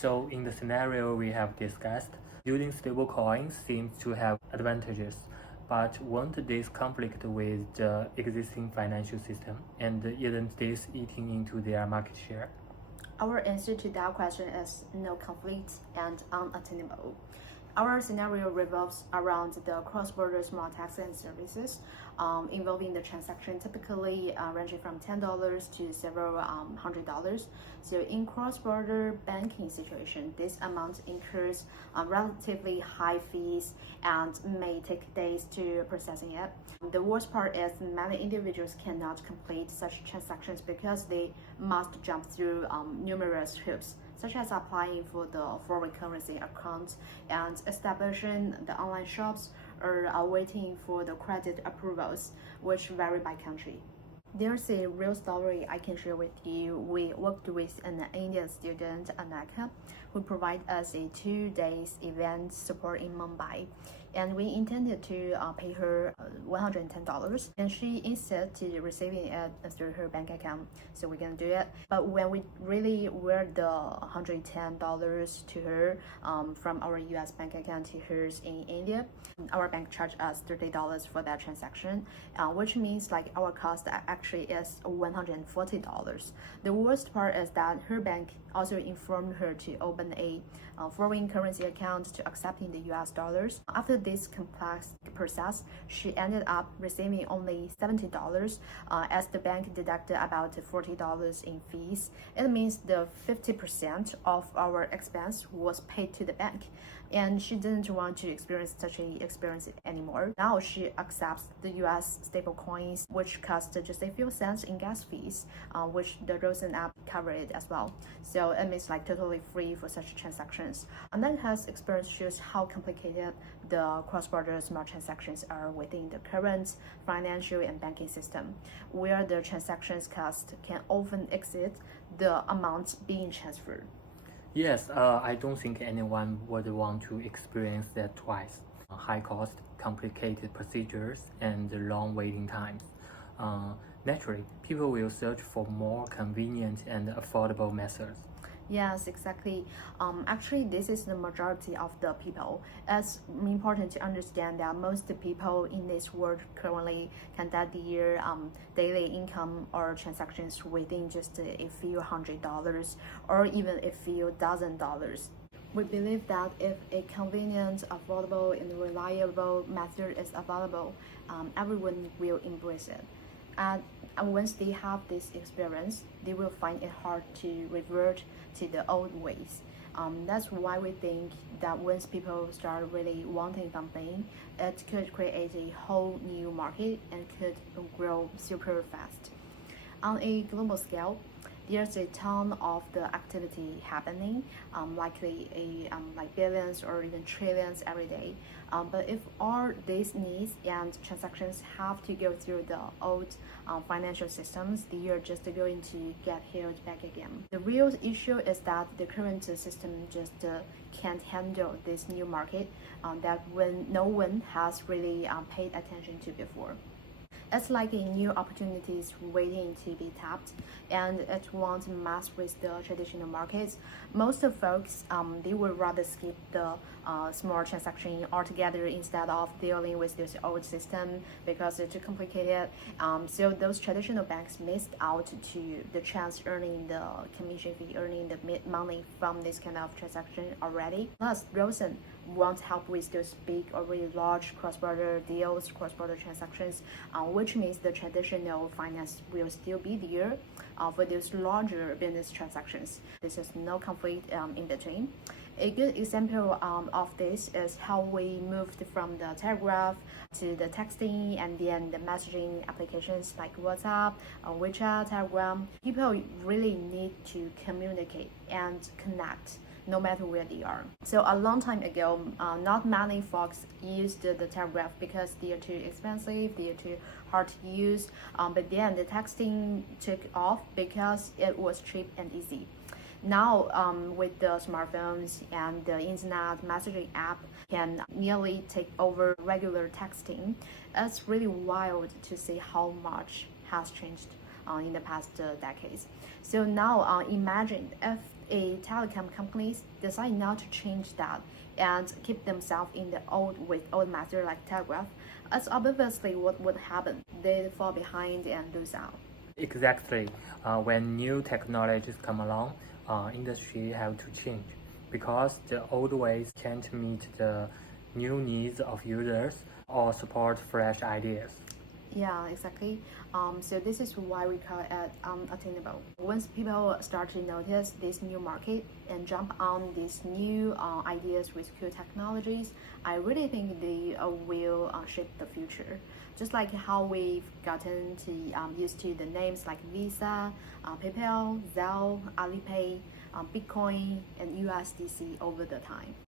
So in the scenario we have discussed, using stablecoins seems to have advantages, but won't this conflict with the existing financial system, and isn't this eating into their market share? Our answer to that question is no conflict and unattainable. Our scenario revolves around the cross-border small tax and services involving the transaction typically ranging from $10 to several $100. So in cross-border banking situation, this amount incurs relatively high fees and may take days to processing it. The worst part is many individuals cannot complete such transactions because they must jump through numerous hoops, such as applying for the foreign currency account and establishing the online shops or waiting for the credit approvals, which vary by country. There's a real story I can share with you. We worked with an Indian student, Anaka, who provided us a 2-day event support in Mumbai. And we intended to pay her $110, and she insisted receiving it through her bank account. So we're gonna do it. But when we really were the $110 to her from our US bank account to hers in India, our bank charged us $30 for that transaction, which means like our cost actually is $140. The worst part is that her bank also informed her to open a foreign currency account to accepting the US dollars. After this complex process, she ended up receiving only $70 as the bank deducted about $40 in fees. It means the 50% of our expense was paid to the bank, and she didn't want to experience such an experience anymore. Now she accepts the US stable coins, which cost just a few cents in gas fees, which the Rosen app covered as well. So it means like totally free for such transactions. And that has experience shows how complicated the cross-border smart transactions are within the current financial and banking system, where the transactions cost can often exceed the amounts being transferred. Yes, I don't think anyone would want to experience that twice. High cost, complicated procedures, and long waiting times. Naturally, people will search for more convenient and affordable methods. Yes, exactly. Actually, this is the majority of the people. It's important to understand that most people in this world currently conduct their daily income or transactions within just a few $100s or even a few $1,000s. We believe that if a convenient, affordable, and reliable method is available, everyone will embrace it. And once they have this experience, they will find it hard to revert to the old ways. That's why we think that once people start really wanting something, it could create a whole new market and could grow super fast. On a global scale, there's a ton of the activity happening, likely like billions or even trillions every day. But if all these needs and transactions have to go through the old financial systems, they are just going to get held back again. The real issue is that the current system just can't handle this new market that when no one has really paid attention to before. It's like a new opportunities waiting to be tapped, and it won't mess with the traditional markets. Most of folks, they would rather skip the small transaction altogether instead of dealing with this old system because it's too complicated. So those traditional banks missed out to the chance earning the commission fee, earning the money from this kind of transaction already. Plus, Rosen won't help with those big or really large cross-border deals, cross-border transactions, which means the traditional finance will still be there for those larger business transactions. This is no conflict in between. A good example of this is how we moved from the telegraph to the texting and then the messaging applications like WhatsApp, WeChat, Telegram. People really need to communicate and connect no matter where they are. So a long time ago, not many folks used the telegraph because they are too expensive, they are too hard to use. But then the texting took off because it was cheap and easy. Now, with the smartphones and the internet messaging app can nearly take over regular texting, it's really wild to see how much has changed. in the past decades. So now imagine if a telecom companies decide not to change that and keep themselves in the old method like telegraph, as obviously what would happen. They fall behind and lose out. Exactly. When new technologies come along, industry have to change because the old ways can't meet the new needs of users or support fresh ideas. Yeah, exactly. So this is why we call it unattainable. Once people start to notice this new market and jump on these new ideas with cool technologies, I really think they will shape the future. Just like how we've gotten to used to the names like Visa, PayPal, Zelle, Alipay, Bitcoin, and USDC over the time.